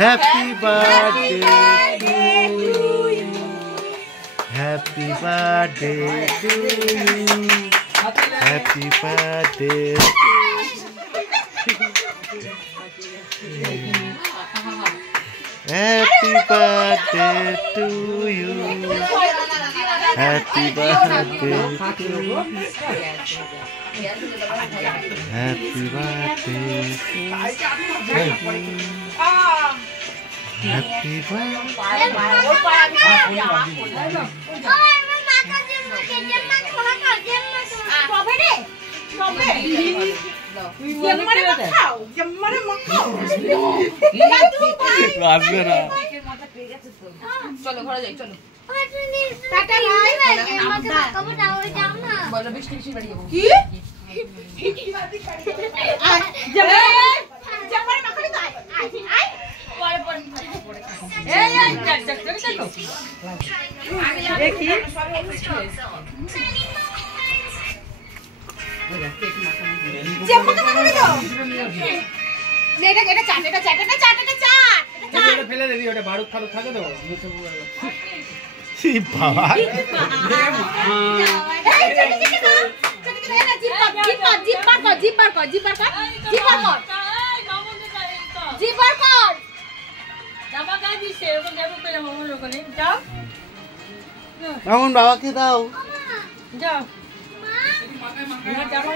Happy birthday to you. Happy birthday to you. Happy birthday. Happy birthday to you. Happy birthday to you. Happy birthday to you. Happy চলো ঘরে যাই চলো ফেলে দিবি ওটা বারুদ ফারুদ থাকে তো বাবা মামুন বাবাকে দাও যাও জামা